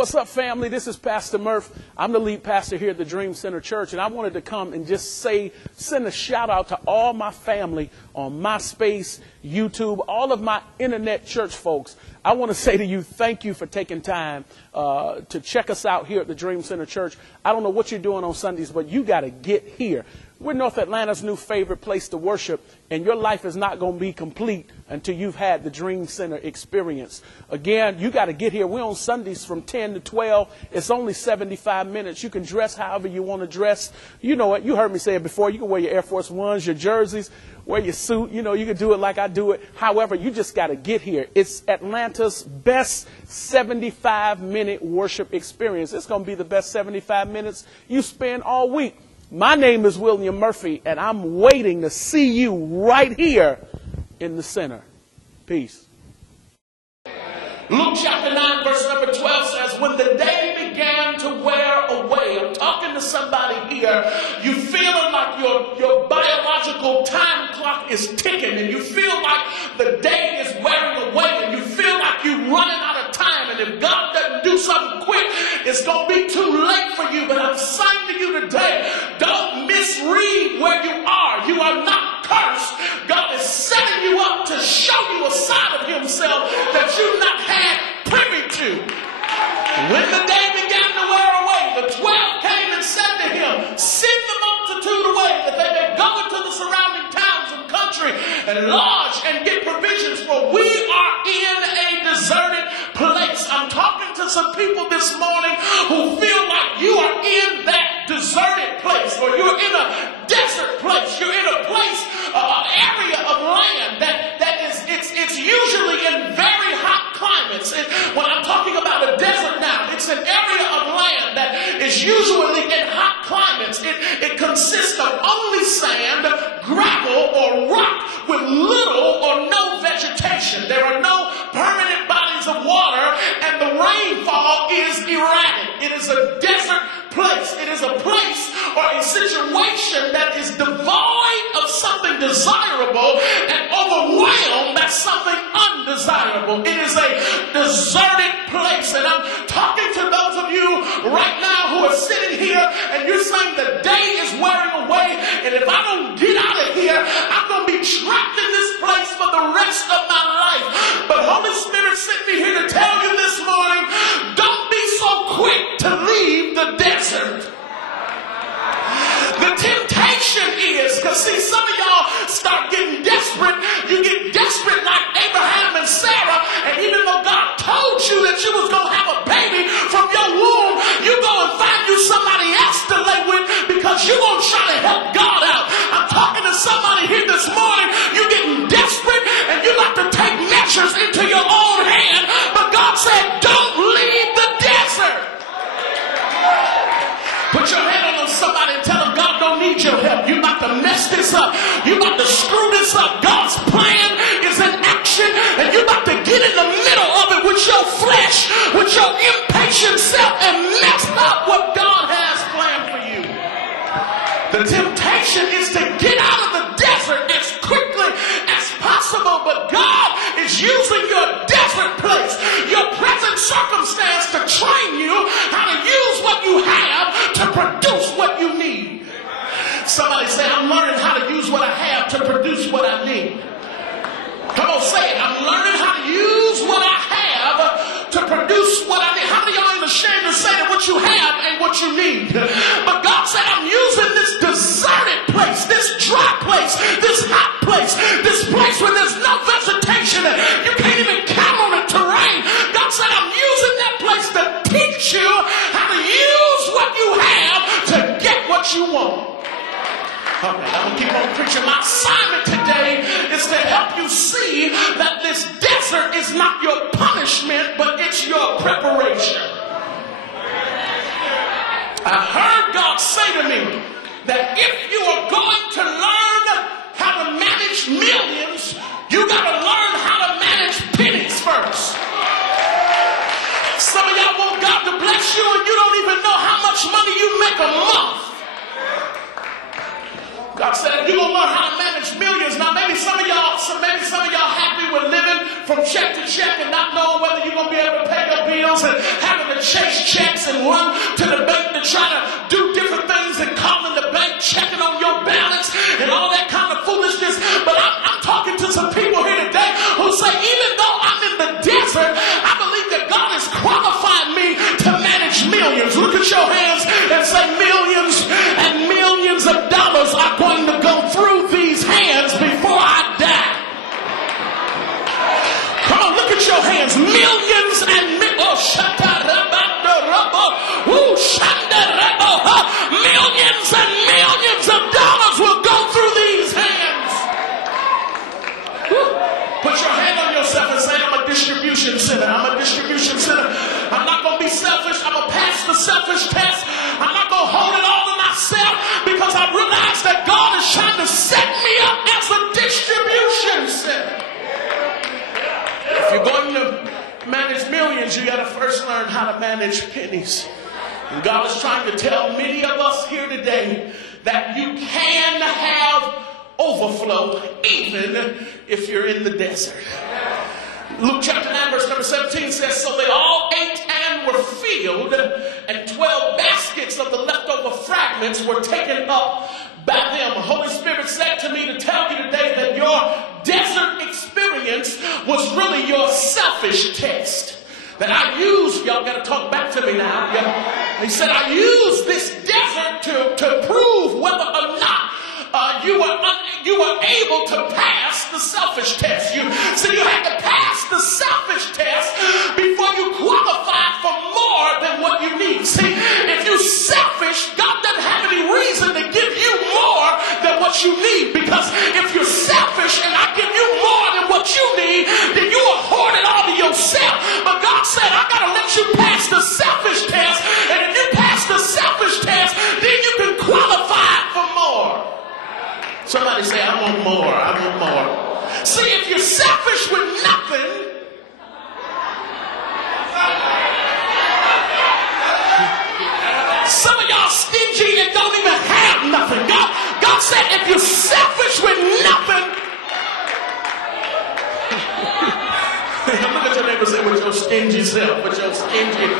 What's up, family? This is Pastor Murph. I'm the lead pastor here at the Dream Center Church, and I wanted to come and just send a shout out to all my family on MySpace, YouTube, all of my internet church folks. I want to say to you, thank you for taking time to check us out here at the Dream Center Church. I don't know what you're doing on Sundays, but you got to get here. We're North Atlanta's new favorite place to worship, and your life is not going to be complete until you've had the Dream Center experience. Again, you got to get here. We're on Sundays from 10 to 12. It's only 75 minutes. You can dress however you want to dress. You know it. You heard me say it before. You can wear your Air Force Ones, your jerseys, wear your suit. You know, you can do it like I do it. However, you just got to get here. It's Atlanta's best 75-minute worship experience. It's going to be the best 75 minutes you spend all week. My name is William Murphy, and I'm waiting to see you right here in the center. Peace. Luke chapter 9, verse number 12 says, when the day began to wear away, I'm talking to somebody here, you feeling like your biological time clock is ticking, and you feel like the day is wearing away, and you feel like you're running out of time, and if God doesn't do something quick, it's going to be too late for you. But I'm saying to you today, don't misread where you are. You are not cursed. God is setting you up to show you a side of himself that you've not had privy to. When the day began to wear away, the 12 came and said to him, send the multitude away that they may go into the surrounding towns and country and lodge and get provisions, for we are in a deserted place. I'm talking to some people this morning who feel like you are in that deserted place, or you're in a desert place. You're in a place, an area of land that is, it's usually in very hot climates. When I'm talking about a desert now, it's an area of land that is usually in hot climates. It consists of only sand, gravel, or rock with little or no vegetation. There are no permanent bodies of water, and the rainfall is erratic. It is a desert place. It is a place or a situation that is devoid of something desirable and overwhelmed by something undesirable. It is a deserted place. And I'm talking to those of you right now who are sitting here and you're saying the day is wearing away, and if I don't get out of here, I'm going to be trapped in this place for the rest of my life. But Holy Spirit sent me here to tell you this morning, don't be so quick to leave the desert. The temptation is, because see, some of y'all start getting desperate. You get desperate like Abraham and Sarah, and even though God told you that you was going to have a baby from your womb, you go and find you somebody else to lay with because you're going to try to help God out. I'm talking to somebody here this morning. You're getting desperate, and you like to take measures into your own hand, but God said, don't leave the desert. Put your hand on somebody and tell them God don't need your help. You're about to mess this up. You're about to screw this up. God's plan is in action, and you're about to get in the middle of it with your flesh, with your impatient self, and mess up what God has planned for you. The temptation is to get out of the desert as quickly as possible, but God is using your desert place, your present circumstance, to train you how to use what you have to produce what you need. Somebody say, I'm learning how to use what I have to produce what I need. Come on, say it. I'm learning how to use what I have to produce what I need. How many of y'all ain't ashamed to say that what you have ain't what you need? But God said, I'm using this deserted place, this dry place, this hot place, this place where there's no vegetation and you can't even count on it to rain. God said, I'm using that place to teach you how to use what you have to get what you want. Okay, I'm going to keep on preaching. My assignment today is to help you see that this desert is not your punishment, but it's your preparation. I heard God say to me that if you are going to learn how to manage millions, you got to learn how to manage pennies first. Some of y'all want God to bless you and you don't even know how much money you make a month. God said, if you're going to learn how to manage millions, now maybe some of y'all happy with living from check to check and not knowing whether you're going to be able to pay your bills and having to chase and run to the bank to try to do different things and calling the bank, checking on your balance and all that kind of foolishness. But I'm talking to some people here today who say, even though I'm in the desert, I believe that God is qualifying me to manage millions. Look at your hands and say, millions and millions of dollars are going to go through these hands before I die. Come on, look at your hands. Millions and millions and millions of dollars will go through these hands. Put your hand on yourself and say, I'm a distribution center. I'm a distribution center. I'm not going to be selfish. I'm going to pass the selfish test. I'm not going to hold it all to myself, because I realize that God is trying to set me up as a distribution center. If you're going to manage millions, you got to first learn how to manage pennies. And God is trying to tell many of us here today that you can have overflow even if you're in the desert. Luke chapter 9 verse number 17 says, so they all ate and were filled, and 12 baskets of the leftover fragments were taken up by them. The Holy Spirit said to me to tell you today that your desert experience was really your selfish test. That I used, y'all got to talk back to me now. He said, I used this desert to prove whether or not you were able to pass the selfish test. You had to pass the selfish test before you qualify for more than what you need. See, if you're selfish, God doesn't have any reason to give you more than what you need. Because if you're selfish and I give you more than what you need, then you will hoard it all to yourself. But God said, I got to let you pass the selfish test. And if you pass the selfish test, then you can qualify for more. Somebody say, I want more. I want more. See, if you're selfish with nothing, some of y'all stingy and don't even have nothing. God said, if you're selfish with nothing, look at your neighbor and say, with your stingy self, with your stingy